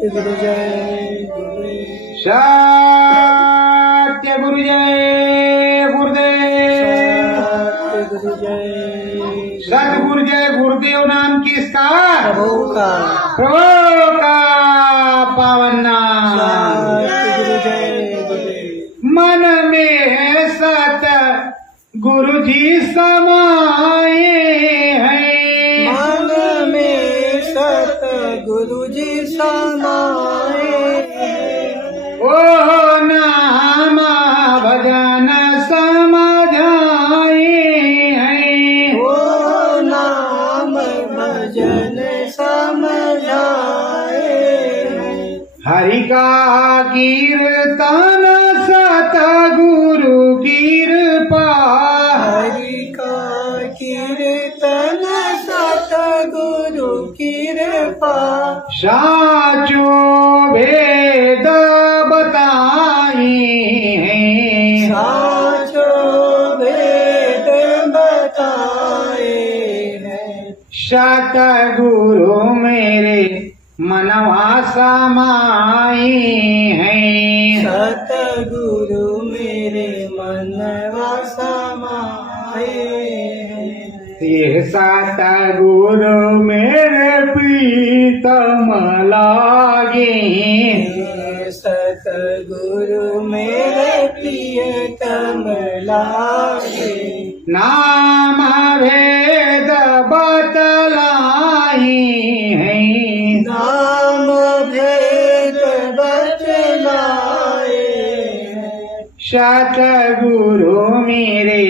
गुरु जय गुरुदेव। सत्य गुरु जय गुरुदेव। गुरु जय सतगुरु जय गुरुदेव नाम किसका? प्रभु का। प्रभु का पावन नाम। गुरु जय गुरुदेव। मन में सत गुरु जी समाए हैं। मन में सत गुरु जी समाए हैं। ओ नाम भजन समझाए हैं। ओ नाम भजन समझाए हैं। हरि का कीर्तन सत गुरु कृपा। हरि का कीर्तन सतगुरु कृपा। साचो भेद बताए हैं। साचो वेद बताए हैं। सतगुरु मेरे मनवा समाए हैं। सतगुरु मेरे मनवा समाए हैं। ये सतगुरु मेरे प्रीतम लागे। सतगुरु मेरे प्रियतम लागे। नाम भेद बतलाए हैं। नाम भेद बतलाए हैं। सतगुरु मेरे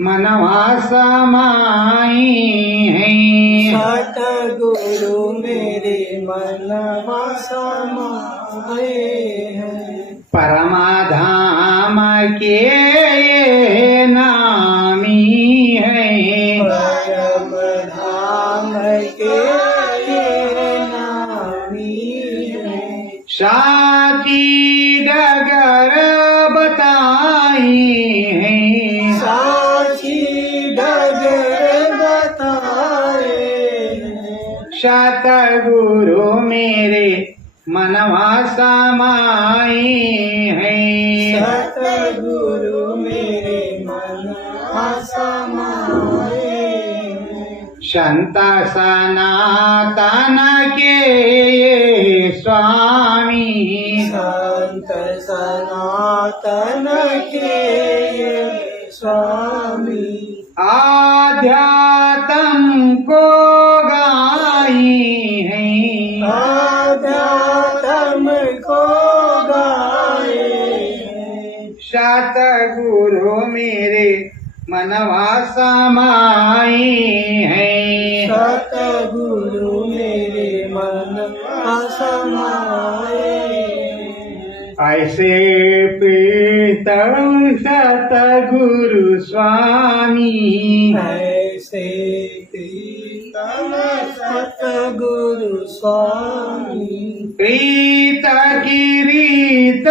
मनवा समाए हैं। सतगुरु मेरे मनवा समाए हैं। परमाधाम के ये नामी है। परम धाम के ये नामी है। साची डगर बताई हैं। साची डगर बताए हैं। सतगुरु मेरे मनवा समाए हैं। सतगुरु मेरे मनवा समाए हैं। संत सनातन के ये स्वामी। संत सनातन के ये स्वामी। आध्यात्म को गाई हैं। आध्यात्म को गाए हैं। सतगुरु मेरे मनवा समाए हैं। सतगुरु मेरे मनवा समाए हैं। ऐसे प्रीतम सतगुरु स्वामी। ऐसे प्रीतम सतगुरु स्वामी। प्रीत की रीत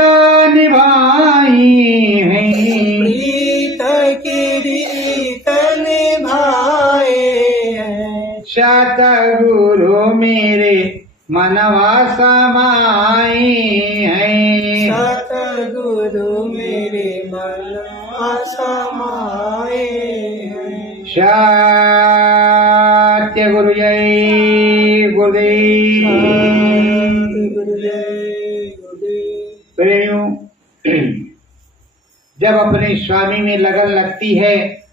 निभाई हैं। प्रीत की रीत निभाए हैं। सतगुरु मेरे मनवा समाए हैं। सतगुरु मेरे मनवा समाए हैं। सत्य गुरु जय गुरुदेव। गुरु जय गुरुदेव। प्रेमियों, जब अपने स्वामी में लगन लगती है,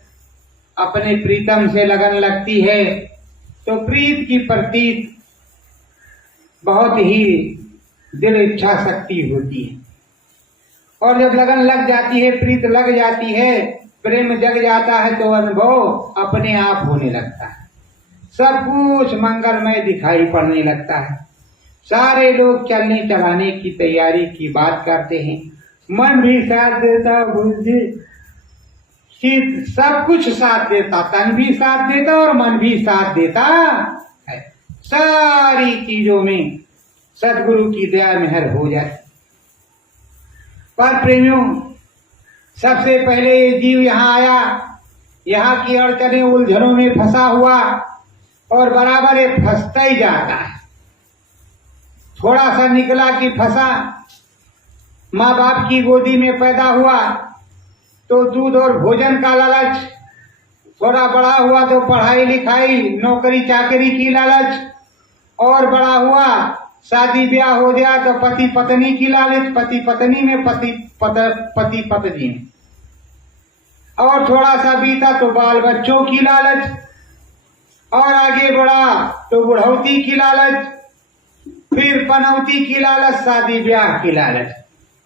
अपने प्रीतम से लगन लगती है, तो प्रीत की प्रतीत बहुत ही दिल इच्छा शक्ति होती है। और जब लगन लग जाती है, प्रीत लग जाती है, प्रेम जग जाता है, तो अनुभव अपने आप होने लगता है। सब कुछ मंगलमय दिखाई पड़ने लगता है। सारे लोग चलने चलाने की तैयारी की बात करते हैं। मन भी साथ देता, बुद्धि सब कुछ साथ देता, तन भी साथ देता और मन भी साथ देता है। सारी चीजों में सदगुरु की दया मेहर हो जाती। पर प्रेमियों, सबसे पहले ये जीव यहाँ आया, यहाँ की अड़चने उलझनों में फंसा हुआ और बराबर ये फंसता ही जाता है। थोड़ा सा निकला कि फंसा, माँ बाप की गोदी में पैदा हुआ तो दूध और भोजन का लालच, थोड़ा बड़ा हुआ तो पढ़ाई लिखाई नौकरी चाकरी की लालच, और बड़ा हुआ शादी ब्याह हो गया तो पति पत्नी की लालच, पति पत्नी में पति पत्नी में, और थोड़ा सा बीता तो बाल बच्चों की लालच, और आगे बढ़ा तो बुढ़ौती की लालच, फिर पनौती की लालच, शादी ब्याह की लालच।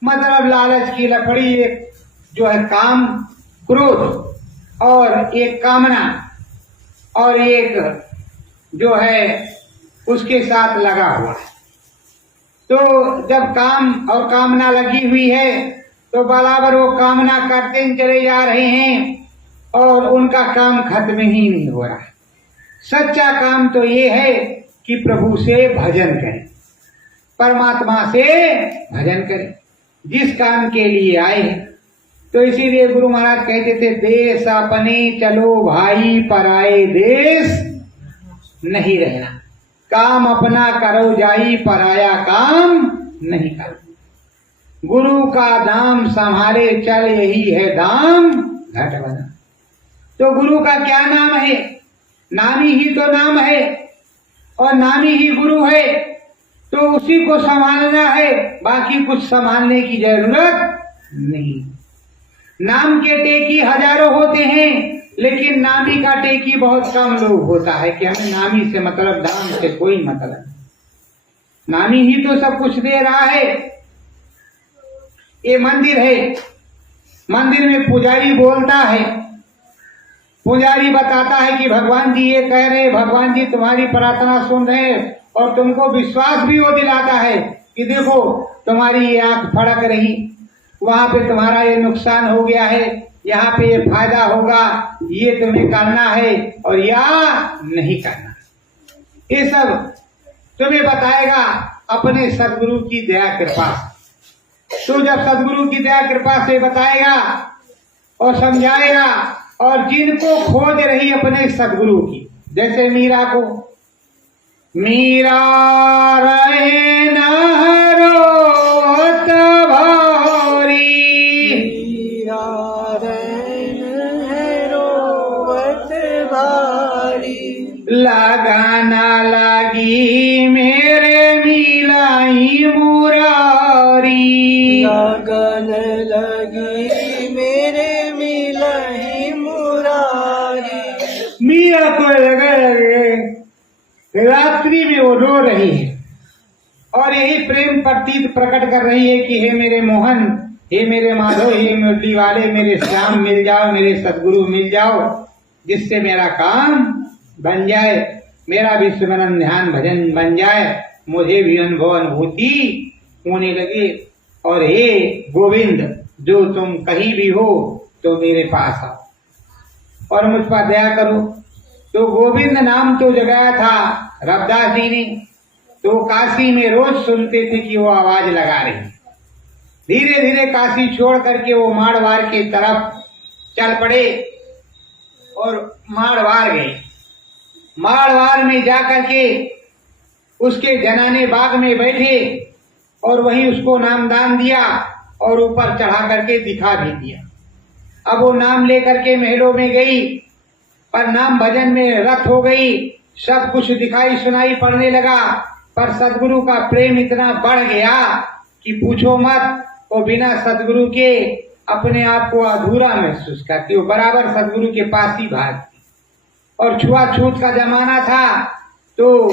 मतलब लालच की लकड़ी एक जो है काम क्रोध और एक कामना और एक जो है उसके साथ लगा हुआ है। तो जब काम और कामना लगी हुई है तो बराबर वो कामना करते चले जा रहे हैं और उनका काम खत्म ही नहीं हो रहा है। सच्चा काम तो ये है कि प्रभु से भजन करें, परमात्मा से भजन करें जिस काम के लिए आए हैं। तो इसीलिए गुरु महाराज कहते थे, देश अपने चलो भाई पराए देश नहीं रहना, काम अपना करो जाई पराया काम नहीं करो। गुरु का दाम संभाले चल यही है दाम घट बना। तो गुरु का क्या नाम है? नामी ही तो नाम है और नामी ही गुरु है, तो उसी को संभालना है, बाकी कुछ संभालने की जरूरत नहीं। नाम के टेकी हजारों होते हैं लेकिन नामी का टेकी बहुत कम लोग होता है कि हमें नामी से मतलब, दाम से कोई मतलब नहीं। नामी ही तो सब कुछ दे रहा है। ये मंदिर है, मंदिर में पुजारी बोलता है, पुजारी बताता है कि भगवान जी ये कह रहे, भगवान जी तुम्हारी प्रार्थना सुन रहे, और तुमको विश्वास भी वो दिलाता है कि देखो तुम्हारी ये आंख फड़क रही, वहां पे तुम्हारा ये नुकसान हो गया है, यहाँ पे ये फायदा होगा, ये तुम्हें करना है और या नहीं करना। ये सब तुम्हें बताएगा अपने सदगुरु की दया कृपा। तो जब सदगुरु की दया कृपा से बताएगा और समझाएगा, और जिनको खोज रही अपने सदगुरु की, जैसे मीरा को, मीरा रहे नहरोत भारी, मीरा रहे रोवत भारी, लगाना लगी मेरे मिलाई मुरारी, लगन लगी मेरे मिलही मुरारी। मीरा को लगे रात्रि में वो रो रही है और यही प्रेम प्रतीत प्रकट कर रही है कि हे मेरे मोहन, हे मेरे माधव, हे मुरली वाले, मेरे श्याम मिल जाओ, मेरे सदगुरु मिल जाओ, जिससे मेरा काम बन जाए, मेरा भी स्मरण ध्यान भजन बन जाए, मुझे भी अनुभव अनुभूति होने लगे। और हे गोविंद, जो तुम कहीं भी हो तो मेरे पास आओ और मुझ पर दया करो। तो गोविंद नाम तो जगाया था रविदास जी ने, तो काशी में रोज सुनते थे कि वो आवाज लगा रही। धीरे धीरे काशी छोड़ करके वो मारवाड़ की तरफ चल पड़े और मारवाड़ गए। मारवाड़ में जाकर के उसके जनाने बाग में बैठे और वहीं उसको नामदान दिया और ऊपर चढ़ा करके दिखा भी दिया। अब वो नाम लेकर के महलों में गई, पर नाम भजन में रत हो गई, सब कुछ दिखाई सुनाई पड़ने लगा, पर सदगुरु का प्रेम इतना बढ़ गया कि पूछो मत। वो बिना सदगुरु के अपने आप को अधूरा महसूस करती, वो बराबर सदगुरु के पास ही भागती। और छुआछूत का जमाना था तो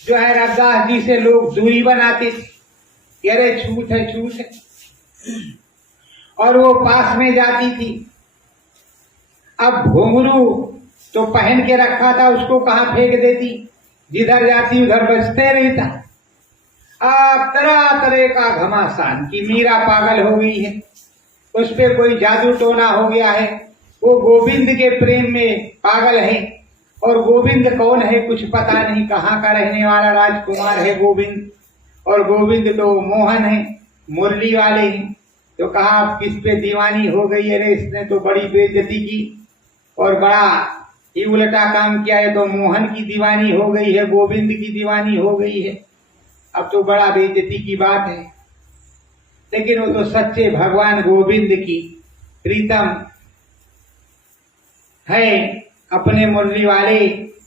जो है रविदास जी से लोग दूरी बनाते थे, अरे छूत है छूत है, और वो पास में जाती थी। अब घुंघरू तो पहन के रखा था, उसको कहाँ फेंक देती, जिधर जाती उधर बजते रहता। अब तरह तरह का घमासान कि मीरा पागल हो गई है, उस पे कोई जादू टोना हो गया है, वो गोविंद के प्रेम में पागल है। और गोविंद कौन है कुछ पता नहीं, कहाँ का रहने वाला राजकुमार है गोविंद, और गोविंद तो मोहन है, मुरली वाले हैं। तो कहा आप किस पे दीवानी हो गई, अरे इसने तो बड़ी बेइज्जती की और बड़ा ही उल्टा काम किया है, तो मोहन की दीवानी हो गई है, गोविंद की दीवानी हो गई है। अब तो बड़ा बेइज्जती की बात है, लेकिन वो तो सच्चे भगवान गोविंद की प्रीतम है, अपने मुरली वाले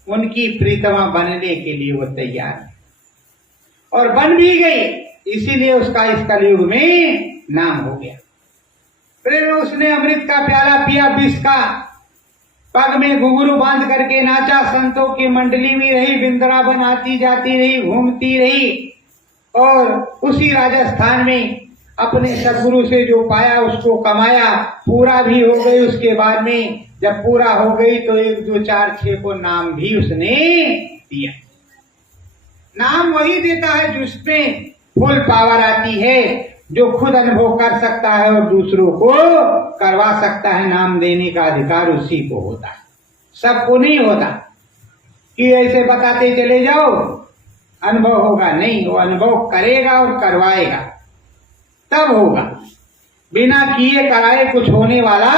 उनकी प्रीतमा बनने के लिए वो तैयार है और बन भी गई, इसीलिए उसका इस कलयुग में नाम हो गया। फिर उसने अमृत का प्याला पिया, विष का, पग में घुंघरू बांध करके नाचा, संतों की मंडली में रही, वृंदावन आती जाती रही, घूमती रही और उसी राजस्थान में अपने सदगुरु से जो पाया उसको कमाया, पूरा भी हो गई। उसके बाद में जब पूरा हो गई तो 1 2 4 6 को नाम भी उसने दिया। नाम वही देता है जिसमें फुल पावर आती है, जो खुद अनुभव कर सकता है और दूसरों को करवा सकता है। नाम देने का अधिकार उसी को होता है, सबको नहीं होता कि ऐसे बताते चले जाओ अनुभव होगा, नहीं, वो अनुभव करेगा और करवाएगा तब होगा। बिना किए कराए कुछ होने वाला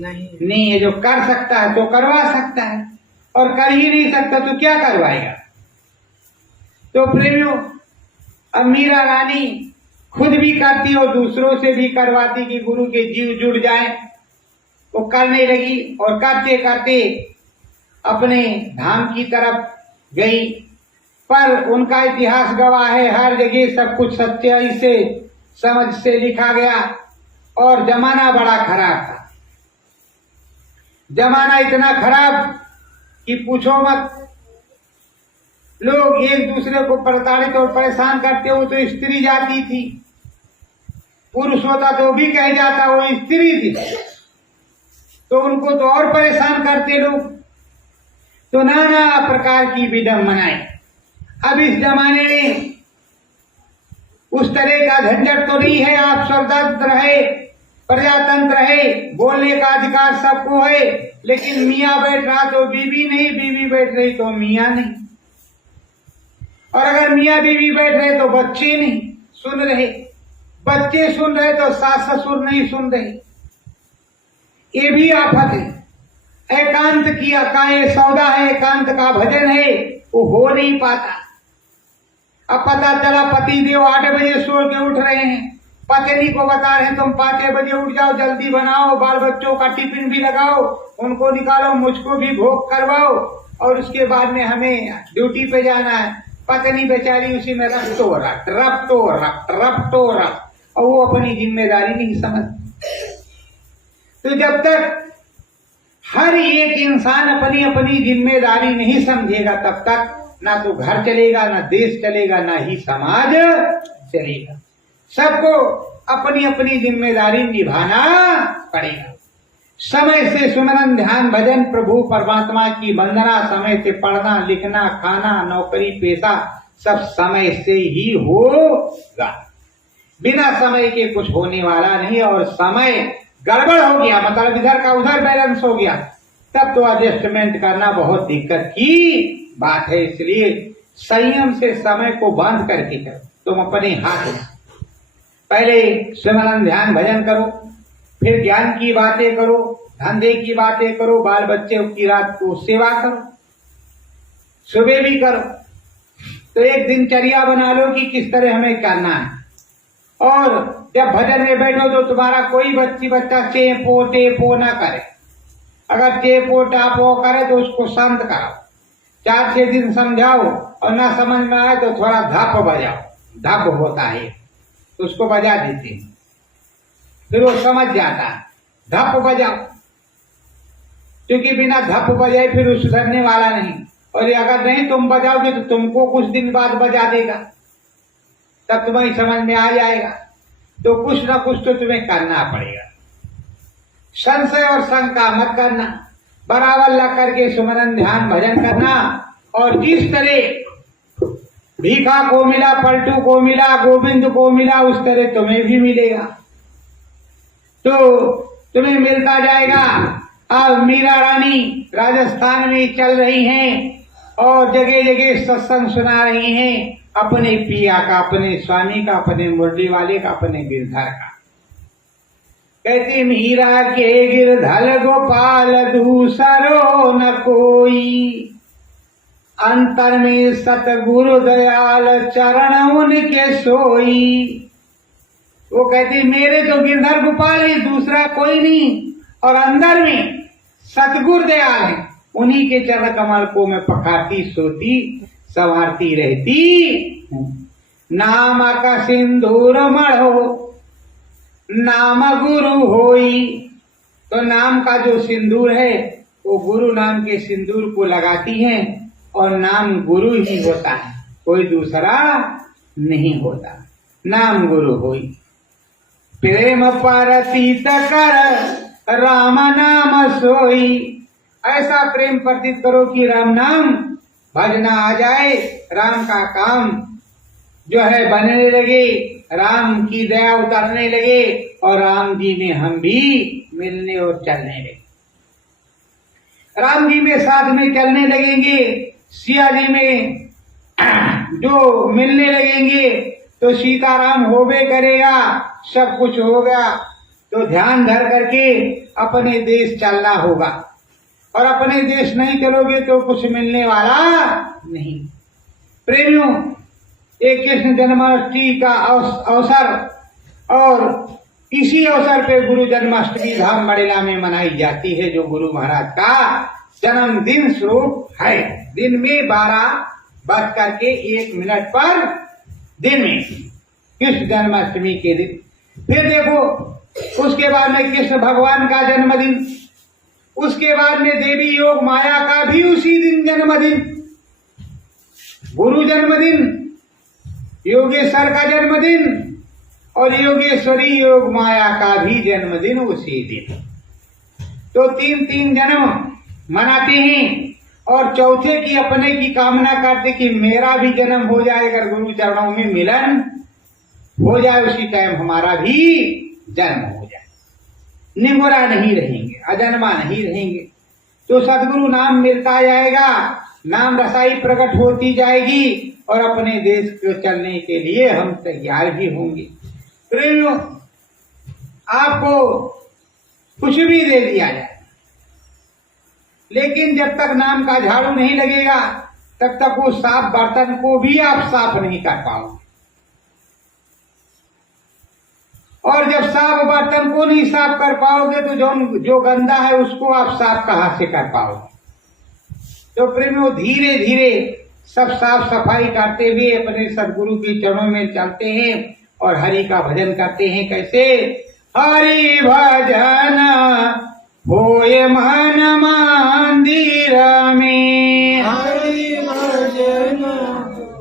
नहीं है। जो कर सकता है तो करवा सकता है और कर ही नहीं सकता तो क्या करवाएगा। तो प्रेमियों, अब मीरा रानी खुद भी करती और दूसरों से भी करवाती कि गुरु के जीव जुड़ जाए। वो करने लगी और करते करते अपने धाम की तरफ गई, पर उनका इतिहास गवाह है, हर जगह सब कुछ सच्चाई से समझ से लिखा गया। और जमाना बड़ा खराब था, जमाना इतना खराब कि पूछो मत। लोग एक दूसरे को प्रताड़ित और परेशान करते हो तो स्त्री जाती थी, पुरुष होता तो भी कह जाता वो स्त्री थी, तो उनको तो और परेशान करते लोग। तो नाना प्रकार की विडंबनाएं। अब इस जमाने में उस तरह का झंझट तो नहीं है। आप स्वतंत्र है, प्रजातंत्र है, बोलने का अधिकार सबको है, लेकिन मियाँ बैठ रहा तो बीवी नहीं, बीवी बैठ रही तो मियाँ नहीं, और अगर मियाँ बीवी बैठ रहे तो बच्चे नहीं सुन रहे, बच्चे सुन रहे तो सास ससुर नहीं सुन रहे। ये भी आफत है। एकांत किया का ये सौदा है, एकांत का भजन है, वो हो नहीं पाता। अब पता चला पति देव 8 बजे सो के उठ रहे हैं, पत्नी को बता रहे हैं तुम 5 बजे उठ जाओ, जल्दी बनाओ, बाल बच्चों का टिफिन भी लगाओ, उनको निकालो, मुझको भी भोग करवाओ, और उसके बाद में हमें ड्यूटी पे जाना है। पत्नी बेचारी उसी में रपटो रप, और वो अपनी जिम्मेदारी नहीं समझती। तो जब तक हर एक इंसान अपनी अपनी जिम्मेदारी नहीं समझेगा, तब तक ना तो घर चलेगा, ना देश चलेगा, ना ही समाज चलेगा। सबको अपनी अपनी जिम्मेदारी निभाना पड़ेगा। समय से सुमरन, ध्यान, भजन, प्रभु परमात्मा की वंदना, समय से पढ़ना, लिखना, खाना, नौकरी, पेशा सब समय से ही होगा। बिना समय के कुछ होने वाला नहीं। और समय गड़बड़ हो गया, मतलब इधर का उधर बैलेंस हो गया, तब तो एडजस्टमेंट करना बहुत दिक्कत की बात है। इसलिए संयम से समय को बांध करके करो। तुम अपने हाथ में पहले स्मरण, ध्यान, भजन करो, फिर ज्ञान की बातें करो, धंधे की बातें करो, बाल बच्चे की रात को सेवा करो, सुबह भी करो। तो एक दिनचर्या बना लो कि किस तरह हमें करना है। और जब भजन में बैठो तो तुम्हारा कोई बच्चा चेपो टेपो ना करे। अगर चेपो टापो करे तो उसको शांत कराओ, 4-6 दिन समझाओ, और ना समझ में आए तो थोड़ा धप बजाओ। धप होता है उसको बजा देते हैं, फिर वो समझ जाता है। धप बजाओ, क्योंकि बिना धप बजाए फिर सुधरने वाला नहीं। और अगर नहीं तुम बजाओगे तो तुमको कुछ दिन बाद बजा देगा, तब तुम्हें समझ में आ जाएगा। तो कुछ ना कुछ तो तुम्हें करना पड़ेगा। संशय और शंका मत करना, बराबर लग करके सुमरन, ध्यान, भजन करना। और जिस तरह भीखा को मिला, पलटू को मिला, गोविंद को मिला, उस तरह तुम्हें भी मिलेगा। तो तुम्हें मिलता जाएगा। अब मीरा रानी राजस्थान में चल रही हैं और जगह जगह सत्संग सुना रही हैं, अपने पिया का, अपने स्वामी का, अपने मुरली वाले का, अपने गिरधर का। कहती मीरा के गिरधर गोपाल दूसरो न कोई, अंतर में सतगुरु दयाल चरण उनके सोई। वो कहती मेरे तो गिरधर गोपाल ही, दूसरा कोई नहीं, और अंदर में सतगुरु दयाल है, उन्हीं के चरण कमल को मैं पखाती सोती संवारती रहती हूँ। नाम का सिंदूर मढ़ो नाम गुरु होई। तो नाम का जो सिंदूर है वो गुरु नाम के सिंदूर को लगाती हैं, और नाम गुरु ही होता है, कोई दूसरा नहीं होता। नाम गुरु होई। प्रेम परतीत कर राम नाम सोई। ऐसा प्रेम प्रतीत करो कि राम नाम भजना आ जाए, राम का काम जो है बनने लगे, राम की दया उतरने लगे, और राम जी में हम भी मिलने और चलने लगे। राम जी में साथ में चलने लगेंगे, सिया जी में जो मिलने लगेंगे, तो सीताराम होबे करेगा, सब कुछ होगा। तो ध्यान धर करके अपने देश चलना होगा, और अपने देश नहीं चलोगे तो कुछ मिलने वाला नहीं। प्रेमियों, एक कृष्ण जन्माष्टमी का अवसर, और इसी अवसर पे गुरु जन्माष्टमी धाम मड़ेला में मनाई जाती है, जो गुरु महाराज का जन्मदिन स्वरूप है। दिन में 12:01 पर दिन में कृष्ण जन्माष्टमी के दिन। फिर देखो, उसके बाद में कृष्ण भगवान का जन्मदिन, उसके बाद में देवी योग माया का भी उसी दिन जन्मदिन, गुरु जन्मदिन, योगेश्वर का जन्मदिन, और योगेश्वरी योग माया का भी जन्मदिन उसी दिन। तो 3-3 जन्म मनाते हैं, और चौथे की अपने की कामना करते कि मेरा भी जन्म हो जाए, अगर गुरु चरणों में मिलन हो जाए, उसी टाइम हमारा भी जन्म हो जाए, निगुरा नहीं रहेंगे, अजन्मा नहीं रहेंगे। तो सदगुरु नाम मिलता जाएगा, नाम रसाई प्रकट होती जाएगी, और अपने देश को चलने के लिए हम तैयार भी होंगे। प्रेमियों, आपको कुछ भी दे दिया जाए, लेकिन जब तक नाम का झाड़ू नहीं लगेगा, तब तक वो साफ बर्तन को भी आप साफ नहीं कर पाओगे, और जब साफ बर्तन को नहीं साफ कर पाओगे तो जो गंदा है उसको आप साफ कहां से कर पाओगे। तो प्रेमियों, धीरे धीरे सब साफ सफाई करते हुए अपने सदगुरु के चरणों में चलते हैं, और हरि का भजन करते हैं। कैसे? हरि भजन होए मन मंदिर में, हरि भजन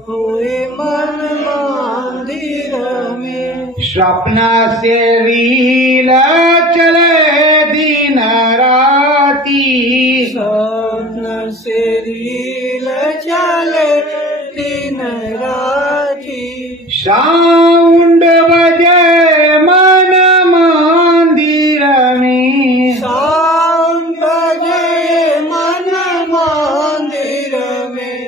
होए मन मंदिर में, स्वप्न से रील चले दिन राती, स्वप्न से रील चले दिन राती, साउंड बजे मन मंदिर में, साउंड बजे मन मंदिर में,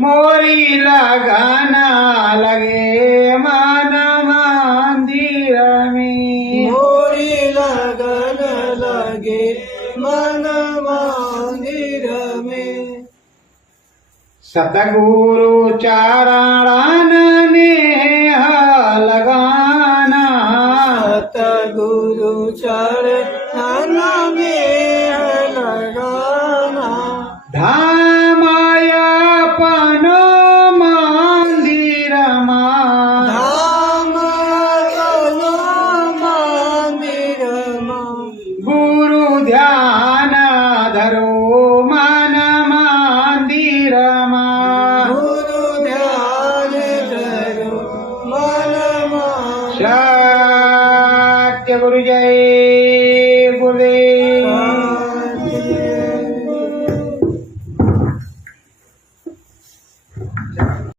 मोरी लगाना लगे मन मंदिर में, मोरी लगन लगे मन मंदिर में, सतगुरु चरण नेह लगाना, सतगुरु चरण में लगाना, धामाया पनो मंदिर मा, धाम अपनो मंदिर में, गुरु ध्यान धरो मन मंदिर मा, गुरु ध्यान धरो मन मंदिर। सत्य गुरु जय गुरुदेव।